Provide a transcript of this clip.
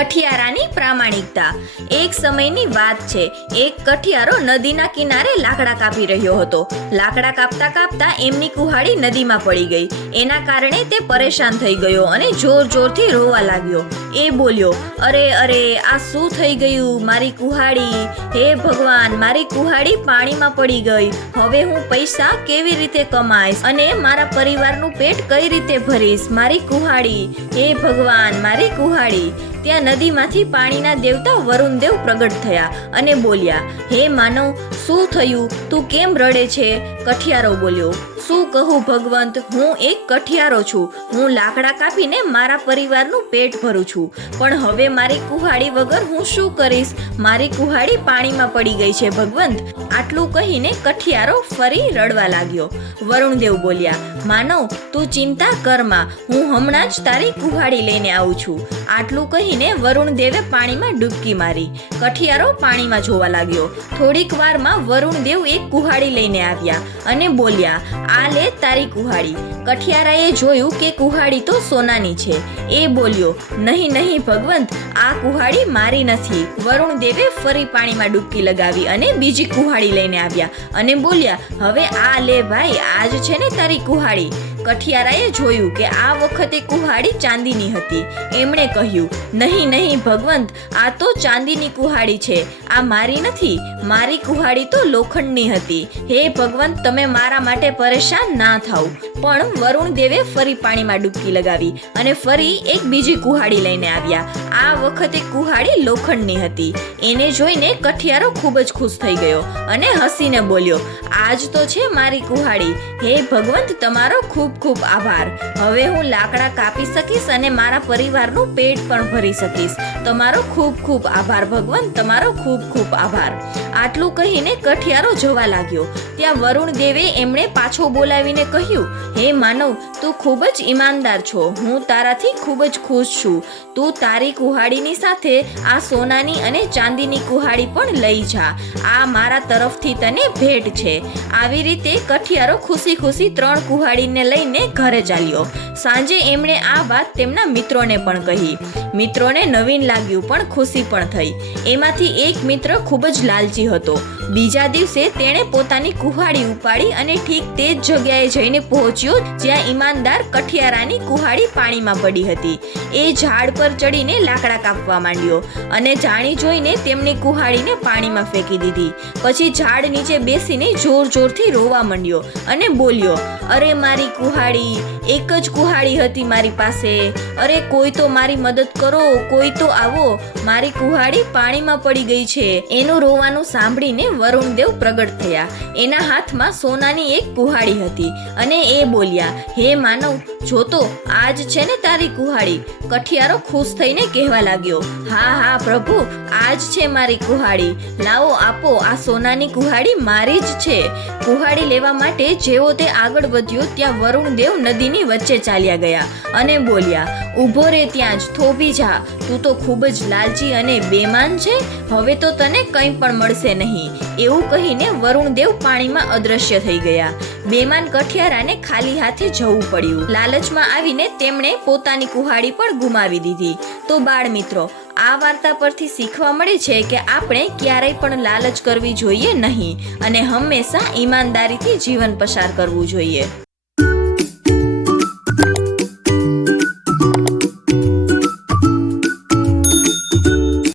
કઠિયારાની પ્રામાણિકતા. એક સમયની વાત છે, એક કઠિયારો નદીના કિનારે લાકડા કાપી રહ્યો હતો. લાકડા કાપતા કાપતા એમની કુહાડી નદીમાં પડી ગઈ. એના કારણે તે પરેશાન થઈ ગયો અને જોર જોરથી રોવા લાગ્યો. એ બોલ્યો, અરે અરે, આ શું થઈ ગયું? મારી કુહાડી. હે ભગવાન, મારી કુહાડી પાણીમાં પડી ગઈ. હવે હું પૈસા કેવી રીતે કમાઈશ? અને મારા પરિવારનું પેટ કઈ રીતે ભરીશ? મારી કુહાડી. હે ભગવાન, મારી કુહાડી. ત્યાં નદીમાંથી પાણીના દેવતા વરુણદેવ પ્રગટ થયા અને બોલ્યા, હે માનવ, શું થયું? તું કેમ રડે છે? કઠિયારો બોલ્યો શું કહું ભગવંત? હું એક કઠિયારો છું. હું લાકડા કાપીને મારા પરિવારનું પેટ ભરું છું. પણ હવે મારી કુહાડી વગર હું શું કરીશ? મારી કુહાડી પાણીમાં પડી ગઈ છે, ભગવંત. આટલું કહીને કઠિયારો ફરી રડવા લાગ્યો. વરુણદેવ બોલ્યા, માનવ, તું ચિંતા કરમાં હું હમણાં જ તારી કુહાડી લઈને આવું છું. આટલું કહીને વરુણદેવે પાણીમાં ડૂબકી મારી. કઠિયારો પાણીમાં જોવા લાગ્યો. થોડીક વારમાં વરુણદેવ એક કુહાડી લઈને આવ્યા અને બોલ્યા આ લે તારી કુહાડી. કઠિયારાએ જોયું કે કુહાડી તો સોનાની છે. એ બોલ્યો, નહીં નહીં, ભગવંત, આ કુહાડી મારી નથી. વરુણ દેવે ફરી પાણીમાં ડૂબકી લગાવી અને બીજી કુહાડી લઈને આવ્યા અને બોલ્યા, હવે આ લે ભાઈ, આજ છે ને તારી કુહાડી. કઠિયારાએ જોયું કે આ વખતે કુહાડી ચાંદીની હતી. એમણે કહ્યું, નહીં નહીં, ભગવંત, આ તો ચાંદીની કુહાડી છે. આ મારી નથી. મારી કુહાડી તો લોખંડની હતી. હે ભગવંત, તમે મારા માટે પરેશાન ના થાવ. પણ વરુણ દેવે ફરી પાણીમાં ડૂબકી લગાવી અને ફરી એક બીજી કુહાડી લઈને આવ્યા. આ વખતે કુહાડી લોખંડની હતી. એને જોઈને કઠિયારો ખૂબ જ ખુશ થઈ ગયો અને હસીને બોલ્યો, આજ તો છે મારી કુહાડી. હે ભગવંત, તમારો ખૂબ ખૂબ આભાર. હવે હું લાકડા કાપી શકીશ અને મારા પરિવારનું પેટ પણ ભરી શકીશ. તમારો ખૂબ ખૂબ આભાર ભગવાન, તમારો ખૂબ ખૂબ આભાર. આટલું કહીને કઠિયારો જવા લાગ્યો. ત્યાં વરુણ દેવે એમણે પાછો બોલાવીને કહ્યું, હે માનવ, તું ખૂબ જ ઈમાનદાર છો. હું તારાથી ખૂબ જ ખુશ છું. તું તારી કુહાડીની સાથે આ સોનાની અને ચાંદીની કુહાડી પણ લઈ જા. આ મારા તરફથી તને ભેટ છે. આવી રીતે કઠિયારો ખુશી ખુશી ત્રણ કુહાડીને લઈને ઘરે ચાલ્યો. સાંજે એમણે આ વાત તેમના મિત્રોને પણ કહી. મિત્રોને નવીન લાગ્યું પણ ખુશી પણ થઈ. એમાંથી એક મિત્ર ખૂબ જ લાલચી હતો. બીજા દિવસે તેણે પોતાની કુહાડી ઉપાડી અને ઠીક તે જ જગ્યાએ જઈને પહોંચ્યો જ્યાં ઈમાનદાર કઠિયારાની કુહાડી પાણીમાં પડી હતી. એ ઝાડ પર ચડીને લાકડા કાપવા માંડ્યો અને જાણી જોઈને તેમની કુહાડીને પાણીમાં ફેંકી દીધી. પછી ઝાડ નીચે બેસીને જોર જોરથી રોવા માંડ્યો અને બોલ્યો, અરે મારી કુહાડી হাড়ি એક જ કુહાડી હતી મારી પાસે. અરે, કોઈ તો મારી મદદ કરો, કોઈ તો આવો. મારી કુહાડી પાણીમાં પડી ગઈ છે. એનું રોવાનું સાંભળીને વરુણદેવ પ્રગટ થયા. એના હાથમાં સોનાની એક કુહાડી હતી અને એ બોલ્યા, હે માનવ જોતો આજ છે ને તારી કુહાડી. કઠિયારો ખુશ થઈને કહેવા લાગ્યો, હા હા, પ્રભુ, આજ છે મારી કુહાડી. લાવો, આપો, આ સોનાની કુહાડી મારી જ છે. કુહાડી લેવા માટે જેવો તે આગળ વધ્યો, ત્યાં વરુણદેવ નદીની વચ્ચે ચાલ્યા ગયા અને બોલ્યા, ઊભો રે ત્યાં જ, થોભી જા. તું તો ખૂબ જ લાલચી અને બેમાન છે. હવે તો તને કંઈ પણ મળશે નહીં. એવું કહીને વરુણદેવ પાણીમાં અદ્રશ્ય થઈ ગયા. બેમાન કઠિયારાને ખાલી હાથે જવું પડ્યું. લાલચમાં આવીને તેમણે પોતાની કુહાડી પણ ગુમાવી દીધી. તો બાળ મિત્રો, આ વાર્તા પરથી શીખવા મળે છે કે આપણે ક્યારેય પણ લાલચ કરવી જોઈએ નહીં અને હંમેશા ઈમાનદારીથી જીવન પસાર કરવું જોઈએ.